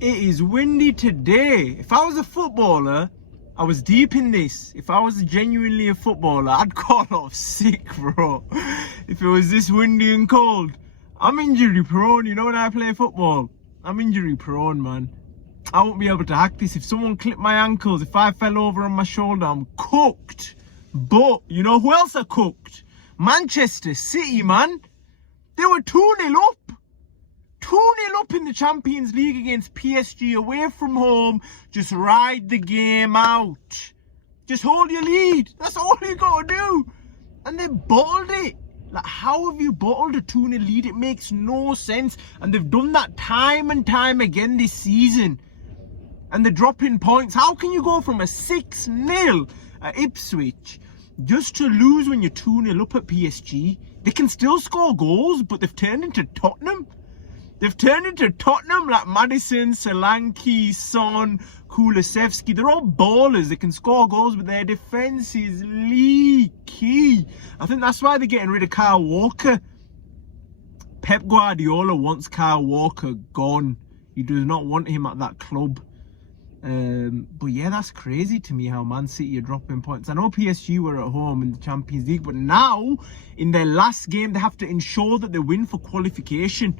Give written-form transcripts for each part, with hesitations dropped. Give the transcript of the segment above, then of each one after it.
It is windy today. If I was a footballer, I was deep in this. If I was genuinely a footballer, I'd call off sick, bro. If it was this windy and cold. I'm injury prone, you know, when I play football. I'm injury prone, man. I won't be able to hack this. If someone clipped my ankles, if I fell over on my shoulder, I'm cooked. But, you know who else are cooked? Manchester City, man. They were 2-0 up. 2-0 up in the Champions League against PSG away from home. Just ride the game out. Just hold your lead. That's all you got to do. And they bottled it. Like, how have you bottled a 2-0 lead? It makes no sense. And they've done that time and time again this season. And they're dropping points. How can you go from a 6-0 at Ipswich just to lose when you're 2-0 up at PSG? They can still score goals, but they've turned into Tottenham. They've turned into Tottenham, like Maddison, Solanke, Son, Kulusevski. They're all ballers. They can score goals, but their defence is leaky. I think that's why they're getting rid of Kyle Walker. Pep Guardiola wants Kyle Walker gone. He does not want him at that club. But yeah, that's crazy to me how Man City are dropping points. I know PSG were at home in the Champions League, but now, in their last game, they have to ensure that they win for qualification.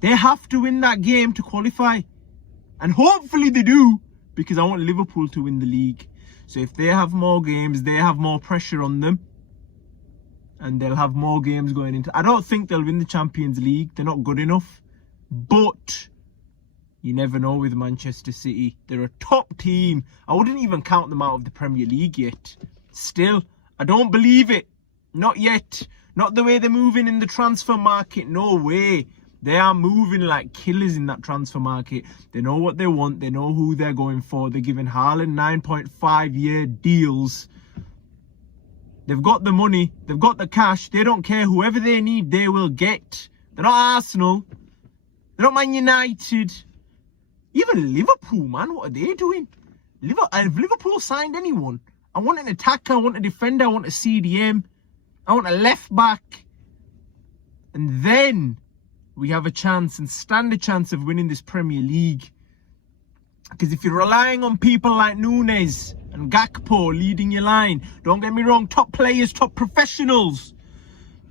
They have to win that game to qualify. And hopefully they do, because I want Liverpool to win the league. So if they have more games, they have more pressure on them. And they'll have more games going into... I don't think they'll win the Champions League. They're not good enough. But you never know with Manchester City. They're a top team. I wouldn't even count them out of the Premier League yet. Still, I don't believe it. Not yet. Not the way they're moving in the transfer market. No way. They are moving like killers in that transfer market. They know what they want. They know who they're going for. They're giving Haaland 9.5-year deals. They've got the money. They've got the cash. They don't care. Whoever they need, they will get. They're not Arsenal. They're not Man United. Even Liverpool, man. What are they doing? Have Liverpool signed anyone? I want an attacker. I want a defender. I want a CDM. I want a left back. And then we have a chance and stand a chance of winning this Premier League. Because if you're relying on people like Nunes and Gakpo leading your line, don't get me wrong, top players, top professionals.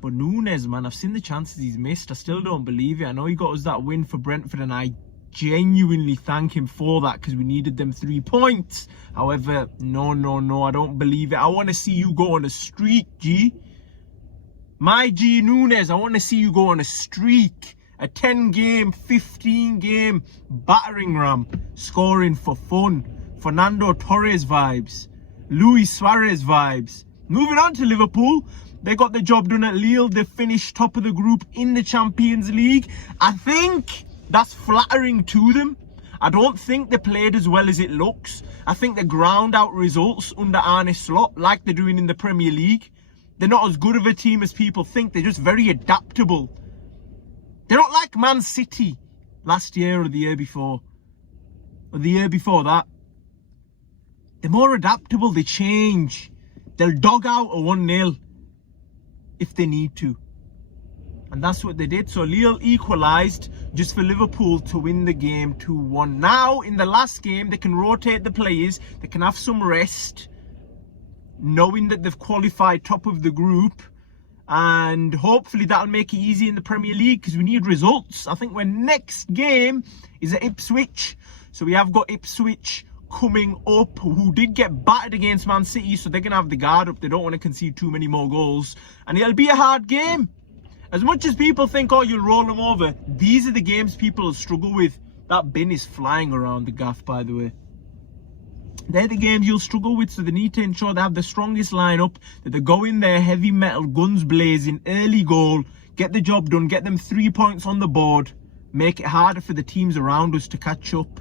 But Nunes, man, I've seen the chances he's missed. I still don't believe it. I know he got us that win for Brentford, and I genuinely thank him for that because we needed them 3 points. However, no, I don't believe it. I want to see you go on a streak, G. My G Nunes, I want to see you go on a streak. A 10-game, 15-game battering ram. Scoring for fun. Fernando Torres vibes. Luis Suarez vibes. Moving on to Liverpool. They got the job done at Lille. They finished top of the group in the Champions League. I think that's flattering to them. I don't think they played as well as it looks. I think they ground out results under Arne Slot like they're doing in the Premier League. They're not as good of a team as people think. They're just very adaptable. They're not like Man City last year or the year before. Or the year before that. They're more adaptable. They change. They'll dog out a 1-0 if they need to. And that's what they did. So Lille equalised just for Liverpool to win the game 2-1. Now, in the last game, they can rotate the players. They can have some rest, knowing that they've qualified top of the group. And hopefully that'll make it easy in the Premier League because we need results. I think our next game is at Ipswich. So we have got Ipswich coming up, who did get battered against Man City. So they're going to have the guard up. They don't want to concede too many more goals. And it'll be a hard game. As much as people think, oh, you'll roll them over, these are the games people will struggle with. That bin is flying around the gaff, by the way. They're the games you'll struggle with, so they need to ensure they have the strongest lineup, that they go in there heavy metal, guns blazing, early goal, get the job done, get them 3 points on the board, make it harder for the teams around us to catch up.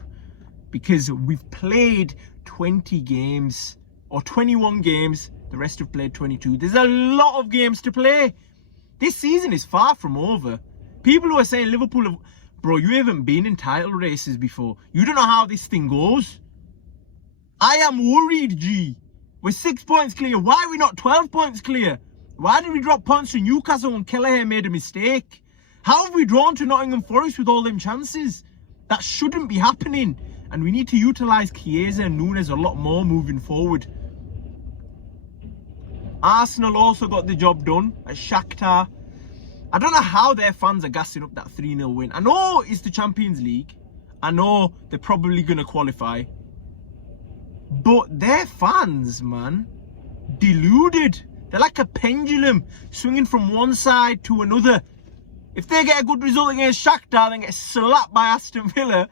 Because we've played 20 games, or 21 games, the rest have played 22. There's a lot of games to play. This season is far from over. People who are saying Liverpool have... Bro, you haven't been in title races before. You don't know how this thing goes. I am worried, G. We're 6 points clear. Why are we not 12 points clear? Why did we drop points to Newcastle when Kelleher made a mistake? How have we drawn to Nottingham Forest with all them chances? That shouldn't be happening. And we need to utilise Chiesa and Nunes a lot more moving forward. Arsenal also got the job done at Shakhtar. I don't know how their fans are gassing up that 3-0 win. I know it's the Champions League. I know they're probably going to qualify. But their fans, man, deluded. They're like a pendulum swinging from one side to another. If they get a good result against Shakhtar, then get slapped by Aston Villa.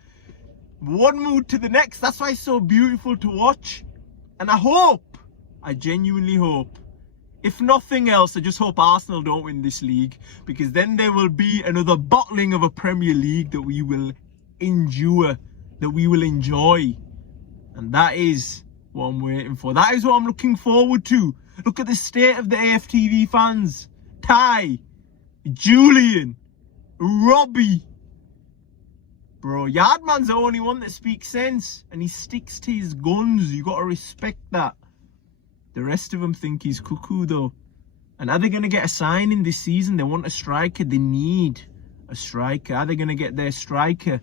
One mood to the next. That's why it's so beautiful to watch. And I genuinely hope, if nothing else, I just hope Arsenal don't win this league. Because then there will be another bottling of a Premier League that we will endure, that we will enjoy. And that is what I'm waiting for. That is what I'm looking forward to. Look at the state of the AFTV fans. Ty, Julian, Robbie. Bro, Yardman's the only one that speaks sense. And he sticks to his guns. You got to respect that. The rest of them think he's cuckoo though. And are they going to get a signing this season? They want a striker. They need a striker. Are they going to get their striker?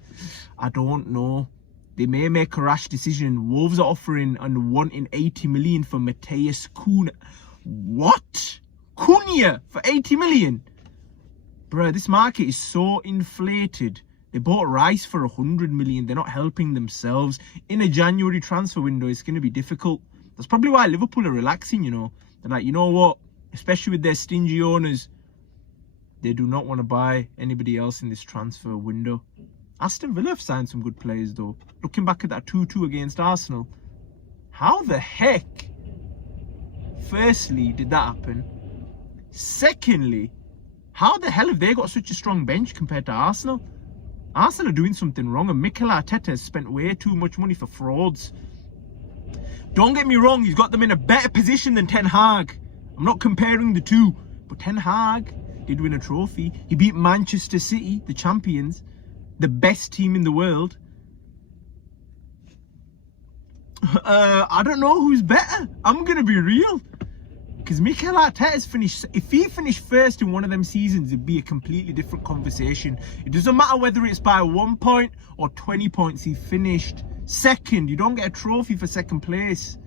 I don't know. They may make a rash decision. Wolves are offering and wanting 80 million for Matheus Cunha. What? Cunha for 80 million? Bro, this market is so inflated. They bought Rice for 100 million. They're not helping themselves. In a January transfer window, it's going to be difficult. That's probably why Liverpool are relaxing, you know. They're like, you know what? Especially with their stingy owners, they do not want to buy anybody else in this transfer window. Aston Villa have signed some good players though. Looking back at that 2-2 against Arsenal, how the heck, firstly, did that happen? Secondly, how the hell have they got such a strong bench compared to Arsenal? Arsenal are doing something wrong, and Mikel Arteta has spent way too much money for frauds. Don't get me wrong, he's got them in a better position than Ten Hag. I'm not comparing the two, but Ten Hag did win a trophy. He beat Manchester City, the champions, the best team in the world. I don't know who's better. I'm going to be real. Because Mikel Arteta's finished, if he finished first in one of them seasons, it'd be a completely different conversation. It doesn't matter whether it's by 1 point or 20 points. He finished second. You don't get a trophy for second place.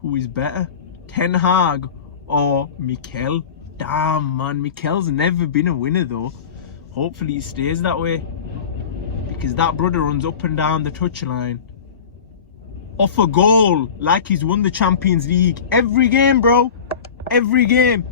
Who is better? Ten Hag or Mikel? Damn, man. Mikel's never been a winner, though. Hopefully he stays that way. Because that brother runs up and down the touchline off a goal like he's won the Champions League every game, bro. Every game.